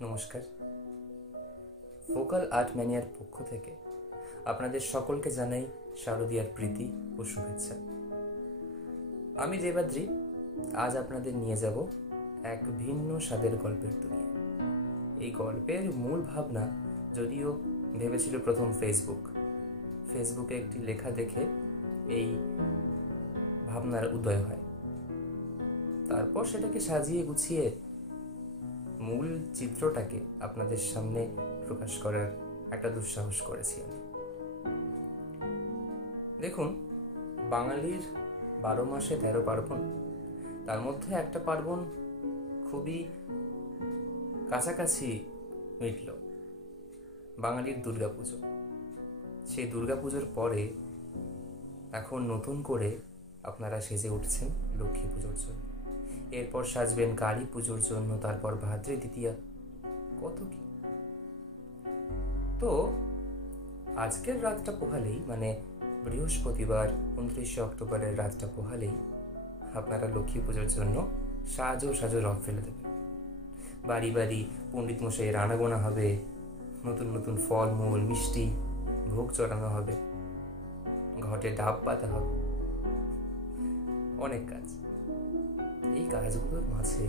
নমস্কার। Focal art ম্যানিয়ার পক্ষ থেকে আপনাদের সকলকে জানাই শারদীয়ার প্রীতি ও শুভেচ্ছা। আমি দেবাদ্রি। আজ আপনাদের নিয়ে যাব এক ভিন্ন স্বাদের গল্পের দুনিয়া। এই গল্পের মূল ভাবনা যদিও ভেবেছিল প্রথম ফেসবুকে একটি লেখা দেখে এই ভাবনার উদয় হয়। তারপর সেটাকে সাজিয়ে গুছিয়ে মূল চিত্রটাকে আপনাদের সামনে প্রকাশ করার একটা দুঃসাহস করেছি আমি। দেখুন, বাঙালির 12 মাসে 13 পার্বণ, তার মধ্যে একটা পার্বণ খুবই কাছাকাছি মিটল, বাঙালির দুর্গাপুজো। সেই দুর্গাপুজোর পরে এখন নতুন করে আপনারা সেজে উঠছেন লক্ষ্মী পুজোর জন্য, এরপর সাজবেন কালী পুজোর জন্য, তারপর ভাদ্রে দ্বিতীয়া, কত কি। তো আজকের রাতটা পোহালেই, মানে বৃহস্পতিবার 29শে অক্টোবরের রাতটা পোহালেই আপনারা লক্ষ্মী পুজোর জন্য সাজো রব ফেলে দেবেন। বাড়ি বাড়ি পণ্ডিত মশাইয়ের আনাগোনা হবে, নতুন নতুন ফলমূল মিষ্টি ভোগ চড়ানো হবে, ঘটে ডাব পাতা হবে, অনেক কাজ। এই কাজগুলোর মাঝে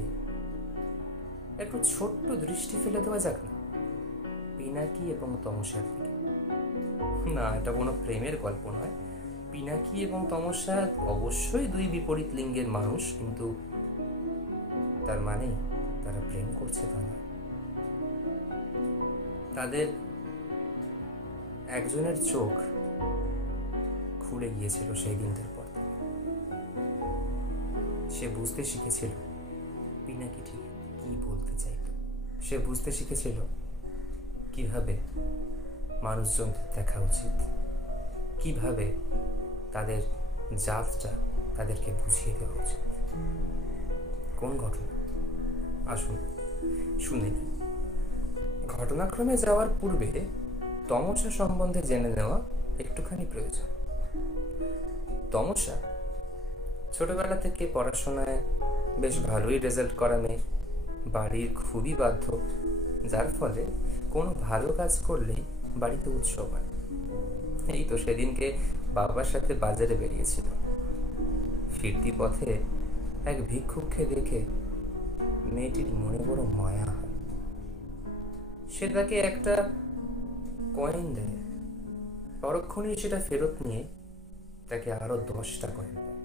একটু ছোট্ট দৃষ্টি ফেলে দেওয়া যাক না পিনাকি এবং তমসার দিকে। না, এটা কোনো প্রেমের গল্প নয়। পিনাকি এবং তমসা অবশ্যই দুই বিপরীত লিঙ্গের মানুষ, কিন্তু তার মানে তারা প্রেম করছে তা নয়। তাদের একজনের চোখ খুলে গিয়েছিল সেই দিনটার পর থেকে। সে বুঝতে শিখেছিল পিনাকি ঠিক কি বলতে চাইত। সে বুঝতে শিখেছিল কিভাবে মানুষজনদের দেখা উচিত, কিভাবে তাদের জাতটা তাদেরকে বুঝিয়ে দেওয়া উচিত। কোন ঘটনা? আসুন শুনে নিই। ঘটনাক্রমে যাওয়ার পূর্বে তমসা সম্বন্ধে জেনে নেওয়া একটুখানি প্রয়োজন। তমসা ছোটবেলা থেকে পড়াশোনায় বেশ ভালোই রেজাল্ট করা মেয়ে, বাড়ির খুবই বাধ্য, যার ফলে কোনো ভালো কাজ করলেই বাড়িতে উৎসব হয়। এই তো সেদিনকে বাবার সাথে বাজারে বেরিয়েছিল। ফিরতি পথে এক ভিক্ষুককে দেখে মেয়েটির মনে বড় মায়া হয়। সে তাকে একটা কয়েন দেয়, পরক্ষণেই সেটা ফেরত নিয়ে তাকে আরো 10টা কয়েন দেয়,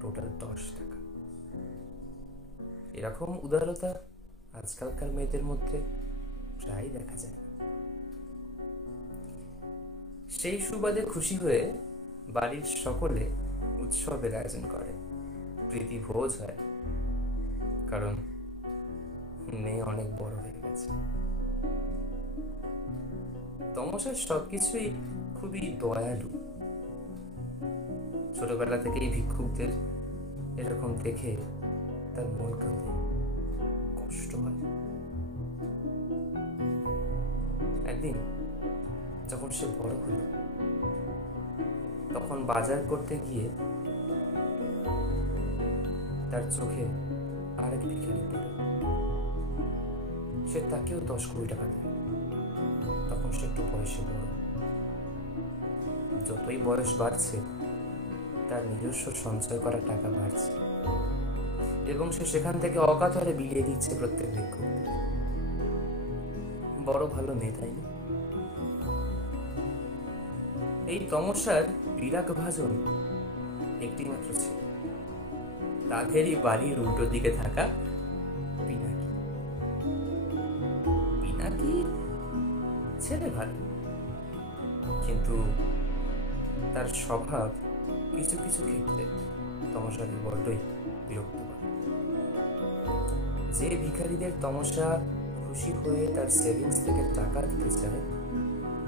টোটাল 10 টাকা। এরকম উদারতা আজকালকার মেয়েদের মধ্যে প্রায় দেখা যায় না। সেই সুবাদে খুশি হয়ে বাড়ির সকলে উৎসবের আয়োজন করে, প্রীতি ভোজ হয়, কারণ মেয়ে অনেক বড় হয়ে গেছে। তমসার সবকিছুই খুবই দয়ালু। ছোটবেলা থেকেই ভিক্ষুকদের এরকম দেখে তার মন কাঁদে, কষ্ট হয়। একদিন যখন সে বড় হলো, তখন বাজার করতে গিয়ে তার চোখে আরেক ভিখারি পড়ে। সে তাকেও 10-20 টাকা দেয়। তখন সে একটু বয়সে বড়। যতই বয়স বাড়ছে তার নিজস্ব সঞ্চয় করা টাকা বাড়ছে, এবং সে সেখান থেকে অকাতরে বিলিয়ে দিচ্ছে প্রত্যেক ভিক্ষুকদের। বড় ভালো মেয়ে, তাই না? এই তমসার বিরাগ ভাজন একটি মাত্র ছিল, তাদেরই বাড়ির উল্টো দিকে থাকা পিনাকি। পিনাকি ছেলে ভালো, কিন্তু তার স্বভাব কিছু কিছু ক্ষেত্রে তমসাকে বড্ডই বিরক্ত করে। যে ভিখারিদের তমসা খুশি হয়ে তার সেভিংস থেকে টাকা দিতে চায়,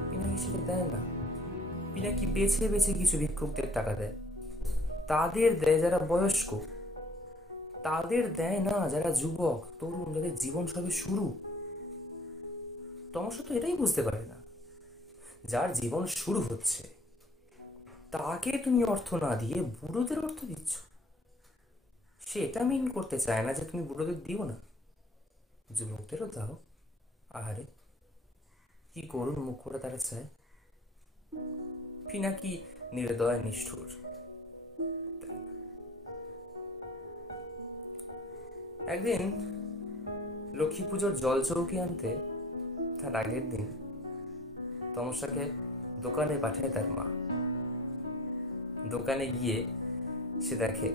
পিনাকি সেটা দেয় না। পিনাকি বেছে বেছে কিছু ভিক্ষুকদের টাকা দেয়। তাদের দেয় যারা বয়স্ক, তাদের দেয় না যারা যুবক তরুণ, যাদের জীবন সবে শুরু। তমসা তো এটাই বুঝতে পারে না, যার জীবন শুরু হচ্ছে তাকে তুমি অর্থ না দিয়ে বুড়োদের অর্থ দিচ্ছ। সে এটা মিন করতে চায় না যে তুমি বুড়োদের দিও না, যুবকদেরও দাও, আহারে, কি করুণ মুখ করে তারা চায়। পিনাকি নির্দয় নিষ্ঠুর। একদিন লক্ষ্মী পুজোর জল চৌকি আনতে তার আগের দিন তমসাকে দোকানে পাঠায় তার মা। দোকানে গিয়ে সে দেখে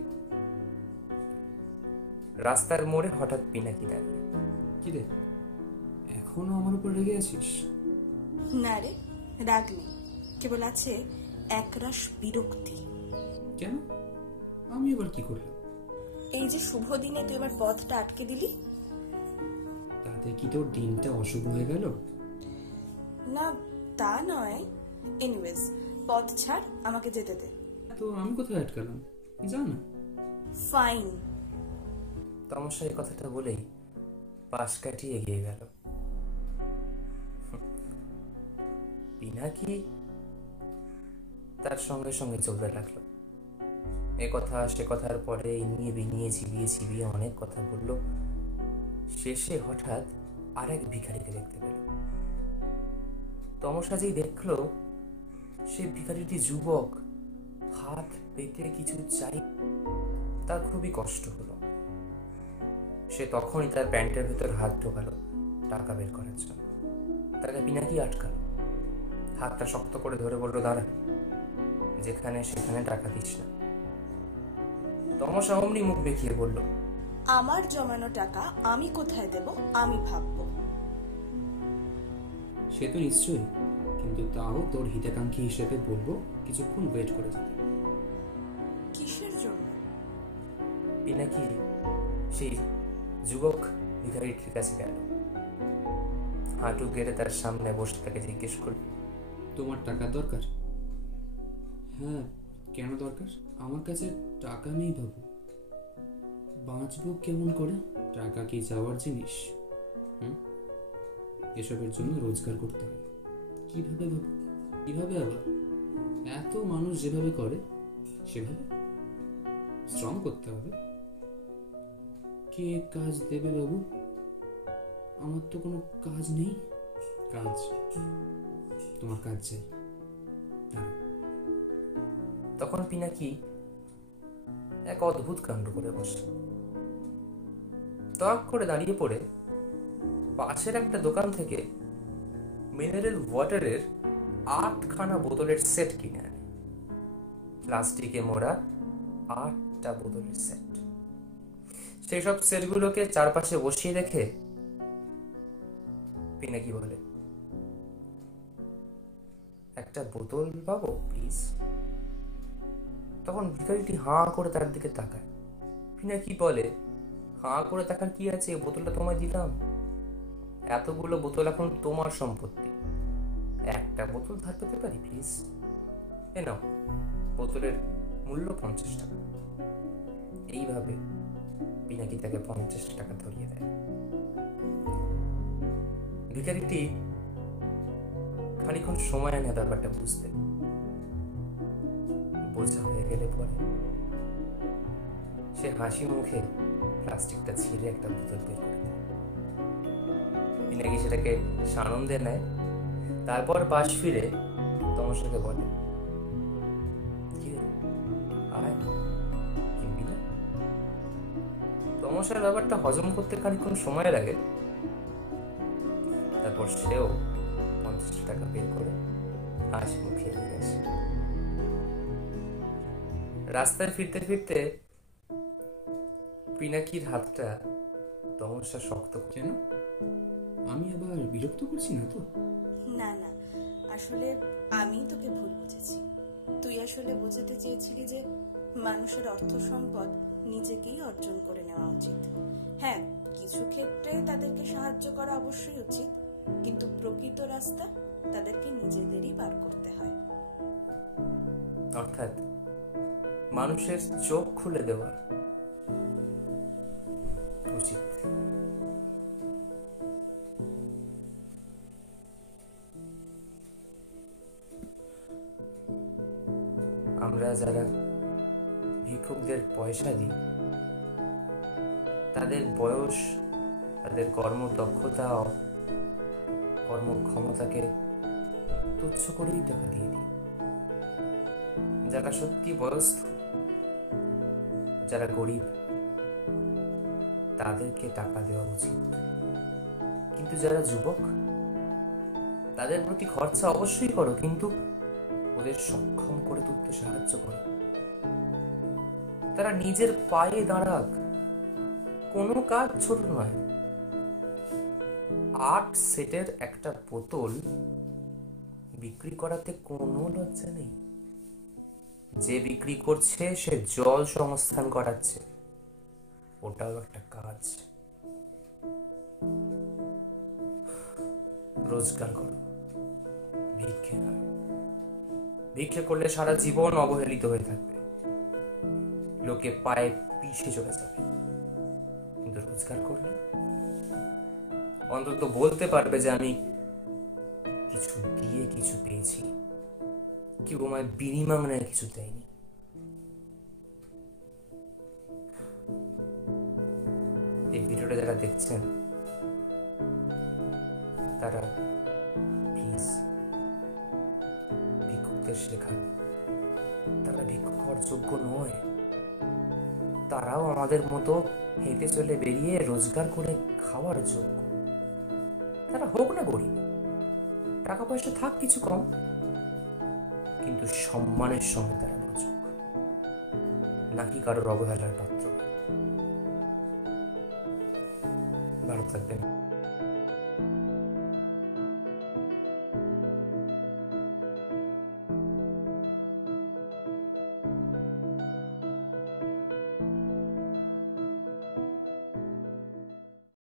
রাস্তার মোড়ে হঠাৎ পিনাকি দাঁড়িয়ে। কিরে, এখনো আমার উপর রেগে আছিস? না রে, রাগ নেই, কেবল আছে একরাশ বিরক্তি। কেন? আমি এবার কি করলাম? এই যে শুভ দিনে তুই এবার পথটা আটকে দিলি। তাতে কি তোর দিনটা অশুভ হয়ে গেল? না, তা নয়। এনিওয়েজ, পথ ছাড়, আমাকে যেতে দে। তো আমি কোথায় আটকালাম? যা না। ফাইন। তমসা এই কথাটা বলেই পাশ কাটিয়ে এগিয়ে গেল। পিনাকি তার সঙ্গে সঙ্গে চলতে লাগলো। এ কথা সে কথার পরে নিয়ে বিনিয়ে চিবিয়ে চিবিয়ে অনেক কথা বলল। শেষে হঠাৎ আর এক ভিখারিকে দেখতে পেল। তমসা যেই দেখলো সে ভিখারিটি যুবক, হাত পেতে কিছু চাই, তার খুবই কষ্ট হলো। সে তখনই তার প্যান্টের ভেতর হাত ঢোকালো টাকা বের করার জন্য। তাকে পিনাকি আটকালো, হাতটা শক্ত করে ধরে বলল, দাঁড়া, যেখানে সেখানে টাকা দিস না। তমসা অমনি মুখ বেঁকিয়ে বলল, আমার জমানো টাকা আমি কোথায় দেব আমি ভাববো। সে তো নিশ্চয়ই, কিন্তু তাও তোর হিতাকাঙ্ক্ষী হিসেবে বলবো কিছুক্ষণ ওয়েট করে যেতে। কিসের জন্য? পিনাকি সেই যুবক ভিখারিটির কাছে গেল, হাঁটু গেড়ে তার সামনে বসে তাকে জিজ্ঞেস করল, তোমার টাকার দরকার? হ্যাঁ, কেন দরকার? আমার কাছে টাকা নেই বাবু। বাঁচবো কেমন করে? টাকা কি যাওয়ার জিনিস? এসবের জন্য রোজগার করতে হবে। কিভাবে বাবু? কিভাবে আবার? এত মানুষ যেভাবে করে সেভাবে শ্রম করতে হবে। কে কাজ দেবে বাবু? আমার তো কোনো কাজ নেই। কাজ? তোমার কাজ চাই। তখন পিনাকি এক অদ্ভুত কাণ্ড করে বসে। তক করে দাঁড়িয়ে পড়ে পাশের একটা দোকান থেকে মিনারেল ওয়াটারের 8খানা বোতলের সেট কিনে আনে। প্লাস্টিকে মোড়া 8টা বোতলের সেট। সেই সব সেটগুলোকে চারপাশে বসিয়ে রেখে পিনাকি বলে, একটা বোতল পাবো প্লিজ? তখন ভিখারিটি হাঁ করে তার দিকে তাকায়। পিনাকি বলে, হাঁ করে তাকার কি আছে, বোতলটা তোমায় দিলাম। এতগুলো বোতল এখন তোমার সম্পত্তি, একটা বোতল ধার পেতে পারি প্লিজ? এ নাও, বোতলের মূল্য 50 টাকা। এইভাবে পিনাকি তাকে 50 টাকা ধরিয়ে দেয়। ভিখারিটি খানিক্ষণ সময় নেয় ব্যাপারটা বুঝতে। বোঝা হয়ে গেলে পরে সে হাসি মুখে প্লাস্টিকটা ছিঁড়ে একটা বোতল বের করে দেয়। পিনাকি সেটাকে সানন্দে নেয়। তারপর পাশ ফিরে তমসাকে বলে, কি রে, আয়, কিনবি না? তমসার ব্যাপারটা হজম করতে খানিক্ষণ সময় লাগে। তারপর সেও 50 টাকা বের করে হাসি মুখে এগিয়ে আসে। রাস্তায় ফিরতে ফিরতে পিনাকির হাতটা তমসা শক্ত। কেন? আমি আবার বিরক্ত করছি না তো? না না, আসলে আমি তোকে ভুল বুঝেছি। তুই আসলে বোঝাতে চেয়েছিলি যে মানুষের অর্থ সম্পদ নিজেকেই অর্জন করে নেওয়া উচিত। হ্যাঁ, কিছু ক্ষেত্রে তাদেরকে সাহায্য করা অবশ্যই উচিত, কিন্তু প্রকৃত রাস্তা তাদেরকে নিজেদেরই পার করতে হয়। অর্থাৎ মানুষের চোখ খুলে দেওয়া উচিত। আমরা যারা ভিক্ষুকদের পয়সা দিই, তাদের বয়স, তাদের কর্মদক্ষতা কর্মক্ষমতাকে তুচ্ছ করেই টাকা দিয়ে দিই। যারা সত্যি বয়স্ক, যারা গরিব, তাদেরকে টাকা দেওয়া উচিত। কিন্তু যারা যুবক, তাদের প্রতি খরচা অবশ্যই করো, কিন্তু ওদের সক্ষম করে তুলতে সাহায্য করো। তারা নিজের পায়ে দাঁড়াক, কোনো কাজ ছোট নয়। 8 সেটের একটা বোতল বিক্রি করাতে কোনো লজ্জা নেই। যে বিক্রি করছে সে জল সংস্থান করাচ্ছে, ওটাও একটা কাজ। রোজগার করো, ভিক্ষে নয়। ভিক্ষে করলে সারা জীবন অবহেলিত হয়ে থাকবে, লোকে পায়ে পিষে চলে যাবে। কিন্তু রোজগার করলে অন্তত বলতে পারবে যে আমি কিছু দিয়ে কিছু পেয়েছি, কেউ আমায় বিনিময়ে কিছু দেয়নি। এই ভিডিওটা যারা দেখছেন তারা প্লিজ ভিক্ষুকদের শেখান, তারা ভিক্ষুক হওয়ার যোগ্য নয়। তারাও আমাদের মতো হেঁটে চলে বেরিয়ে রোজগার করে খাওয়ার যোগ্য। তারা হোক না গরিব, টাকা পয়সা থাক কিছু কম, কিন্তু সম্মানের সঙ্গে তারা বাঁচুক, নাকি কারোর অবহেলার পাত্র। ভালো থাকবেন।